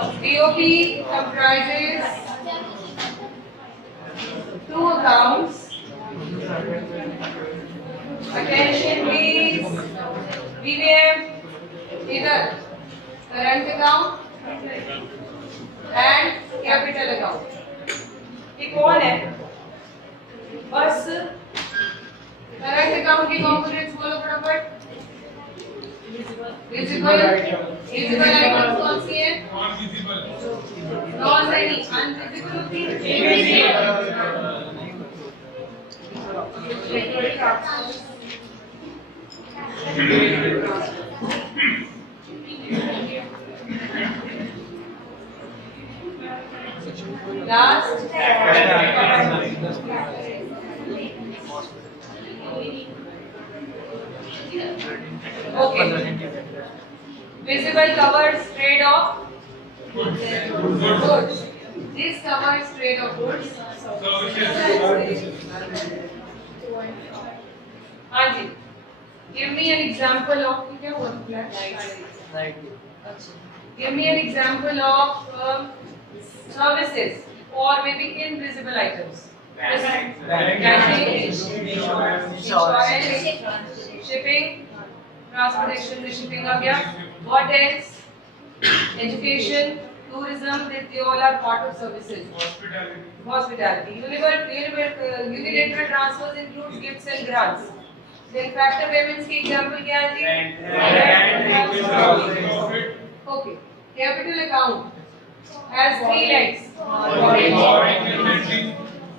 BOP comprises two accounts. Attention please. BVM, either current account and capital account. ये कौन है? बस current account के कंपोनेंट्स बोलो फटाफट. विजिबल आइटम कौन सी है? नॉन नहीं, अनविजिबल होती है. Last. Okay. Visible covers trade of goods. This covers trade of goods. हाँ जी. Give me an example of क्या हुआ flat? Give me an example of services or maybe invisible items. Shipping, transportation में shipping आ गया. What else? Education, tourism, they all are part of services. Hospitality. Unilateral transfers includes gifts and grants. Then factor payments की example क्या है जी? Okay. Capital account has three legs.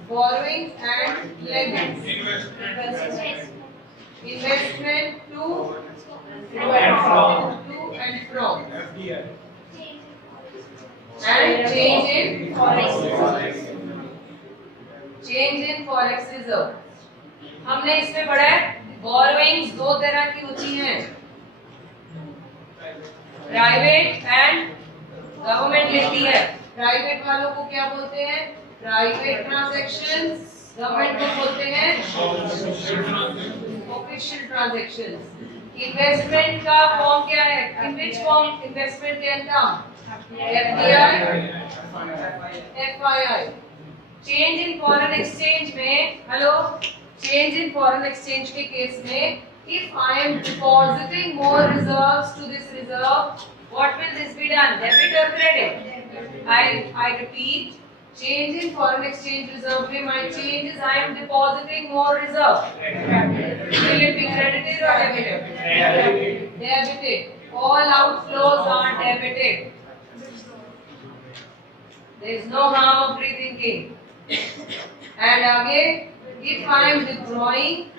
Borrowing and lending. Investment to and from. And change in forex reserve. हमने इसमें पढ़ा है borrowings दो तरह की होती हैं, प्राइवेट एंड गवर्नमेंट लेती है. प्राइवेट वालों को क्या बोलते हैं? Private transactions. गवर्नमेंट को बोलते हैं ऑफिशियल ट्रांजैक्शंस. इन्वेस्टमेंट का फॉर्म क्या है? In which form investment can come? FDI, FII. Change in foreign exchange में, hello, change in foreign exchange के केस में, if I am depositing more reserves to this reserve, what will this be done? Debit or credit? I repeat, change in foreign exchange reserve में my change is I am depositing more reserve. Will it be credited or debited? Debited. All outflows are debited. There is no harm of rethinking. And आगे, if I am withdrawing,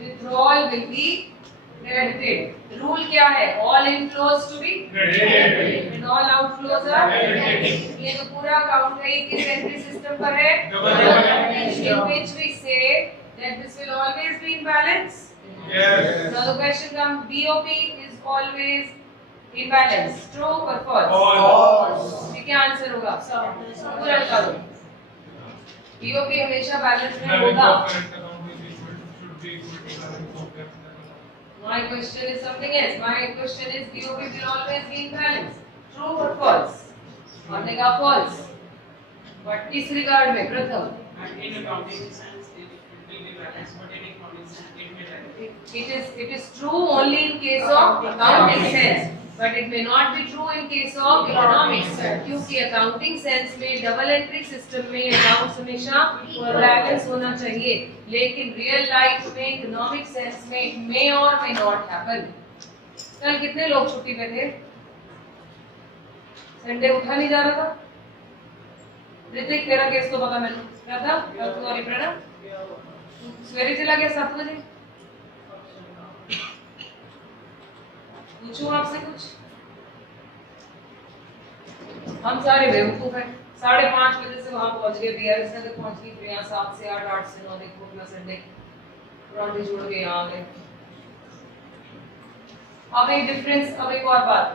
withdrawal will be credited. Rule क्या है? All inflows to be credited and all outflows are debited. ये तो पूरा अकाउंट है, किस entry system पर है? In which we say that this will always be in balance. Yes. Now the question comes: BOP is always in balance. True or false? False. ये क्या आंसर होगा? पूरा करो. BOP हमेशा बैलेंस में होगा. My question is something else. My question is BOP will always be in balance. True or false? आपने कहा false. But किस रिगार्ड में? प्रथम. In accounting sense, it will be balanced, but in economic sense, it may vary. It is true only in case of accounting sense. But it may not be true in case of economic sense. क्योंकि accounting sense में double entry system में accounts हमेशा balance होना चाहिए. लेकिन real life में economic sense में it may or may not happen. कल कितने लोग छुट्टी पे थे? संडे उठा नहीं जा रहा था? ऋतिक तेरा केस तो पता मैंने क्या था? कल तुम्हारी प्रणव सवेरे चला गया 7 बजे. पूछूं आपसे कुछ? हम सारे बेवकूफ हैं. 5:30 बजे से वहां पहुंच गए, BRS नगर पहुंच गई, फिर यहाँ 7 से 8, 8 से 9 देखो अपना संडे रौंडे जोड़ के यहाँ आ गए. अब एक डिफरेंस, अब एक और बात,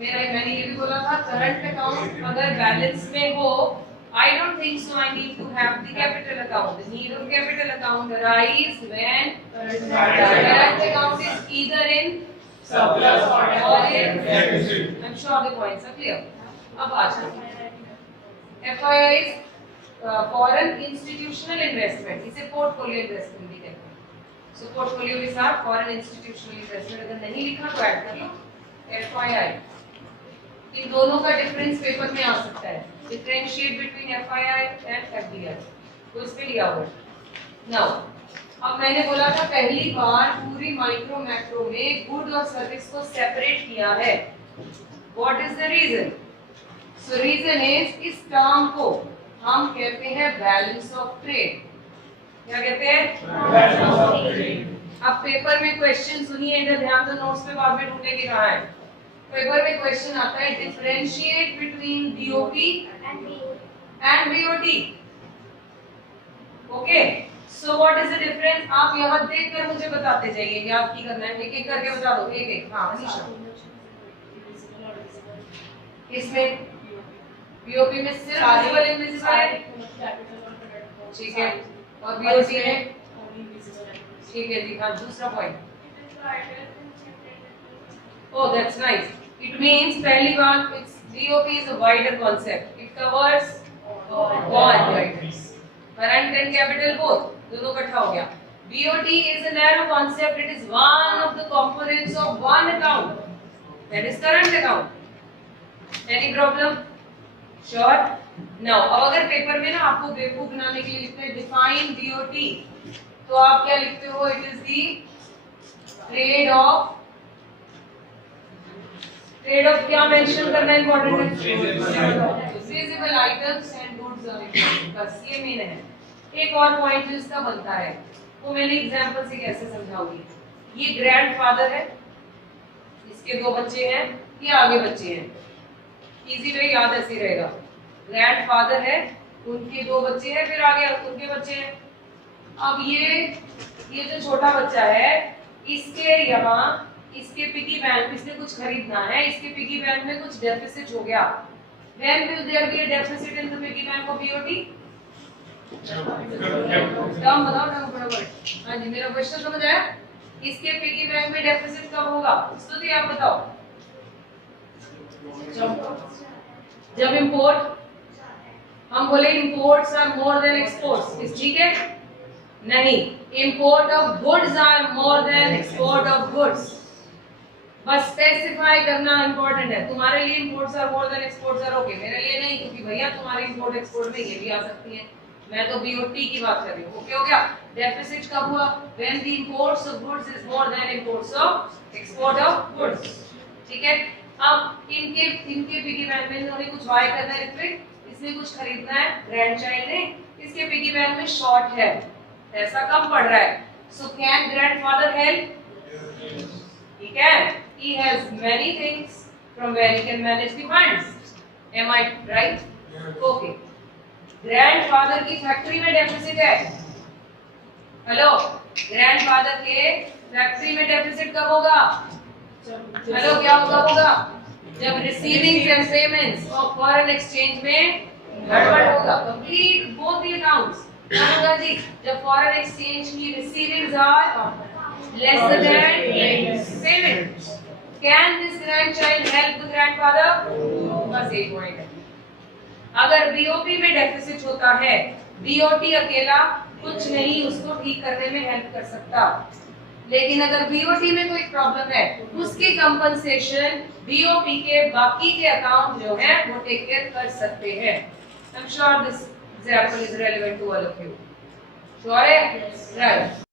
मैंने ये भी बोला था करंट अकाउंट अगर बैलेंस में हो, I don't think so I need to have the capital account. The need of capital account arises when current account is either in surplus or in deficit. I'm sure the points are clear. अब आ जाओ, FII is foreign institutional investment, इसे portfolio investment भी कहते हैं. So portfolio के साथ foreign institutional investment अगर नहीं लिखा तो ऐड कर लो FII. इन दोनों का डिफरेंस पेपर में आ सकता है. Differentiate between FII and FDI. तो इस पे लिया हुआ. Now, अब मैंने बोला था पहली बार पूरी माइक्रो मैक्रो में गुड और सर्विस को सेपरेट किया है. What is the reason? So reason is इस टर्म को हम कहते हैं बैलेंस ऑफ ट्रेड. क्या कहते हैं? Balance of trade. अब पेपर में क्वेश्चन सुनिए, इधर ध्यान से नोट्स पे बाद में ढूंढने की कहा है. पेपर में क्वेश्चन आता है differentiate between BOP and BOT. Okay, so what is the difference? आप यहाँ देखकर मुझे बताते जाइए कि आप की करना है. एक एक करके बता दो. एक एक. हाँ अनीशा, इसमें बीओपी में सिर्फ विजिबल इनविजिबल है. ठीक है, और बीओटी में ठीक है जी. हाँ दूसरा point. Oh, that's nice. It means पहली बात, it's BOP is a wider concept. It covers all items. Current and capital both. दोनों इकट्ठा हो गया. BOT is a narrow concept. It is one of the components of one account. That is current account. Any problem? Sure. Now, अब अगर पेपर में ना आपको बेवकूफ बनाने के लिए लिखते हैं define BOT, तो आप क्या लिखते हो? It is the trade of क्या मेंशन करना इंपॉर्टेंट है? Visible items and goods of important. बस ये मेन है. एक और पॉइंट जो इसका बनता है वो मैंने एग्जांपल से कैसे समझाऊंगी. ये ग्रैंडफादर है, इसके दो बच्चे हैं, ये आगे बच्चे हैं. इजी वे याद ऐसे रहेगा. ग्रैंडफादर है, उनके दो बच्चे हैं, फिर आगे उनके बच्चे हैं. अब ये जो छोटा बच्चा है, इसके यहाँ इसके पिगी बैंक, इसने कुछ खरीदना है, इसके पिगी बैंक में कुछ डेफिसिट हो गया. When will there be a deficit in the piggy bank of BOT? Term बताओ, टर्म फटाफट. हाँ जी, मेरा क्वेश्चन समझ आया? इसके पिगी बैंक में डेफिसिट कब होगा? स्तुति आप बताओ. जब इंपोर्ट, हम बोले imports are more than exports. ठीक है? नहीं, import of goods are more than export of goods. बस स्पेसिफाई करना इंपॉर्टेंट है. तुम्हारे लिए imports are more than exports are okay, मेरे लिए नहीं, क्योंकि भैया तुम्हारे इंपोर्ट एक्सपोर्ट में ये भी आ सकती है. मैं तो बीओटी की बात कर रही हूँ. ओके हो गया? डेफिसिट कब हुआ? When the imports of goods is more than imports of export of goods. ठीक है? अब इनके पिगी बैंक में इन्होंने कुछ बाय करना है, इसने कुछ खरीदना है, ग्रैंडचाइल्ड ने, इसके पिगी बैंक में शॉर्ट है, पैसा कम पड़ रहा है. So can grandfather help? He can. He has many things from where he can manage the funds. Am I right? Yes. Okay. Grandfather की फैक्ट्री में डेफिसिट है. हेलो, ग्रैंडफादर के फैक्ट्री में डेफिसिट कब होगा? हेलो, क्या होगा? जब receivings and payments of foreign exchange में गड़बड़ होगा. Complete both the accounts. क्या होगा जी? जब फॉरेन एक्सचेंज की receivings are lesser than payment. Can this grandchild help the grandfather? बस एक पॉइंट है. अगर बीओपी में डेफिसिट होता है, बीओटी अकेला कुछ नहीं उसको ठीक करने में हेल्प कर सकता. लेकिन अगर बीओटी में कोई प्रॉब्लम है, उसकी कंपनसेशन बीओपी के बाकी के अकाउंट जो है वो टेक केयर कर सकते हैं. I'm sure this example is relevant to all of you. Sure? Right.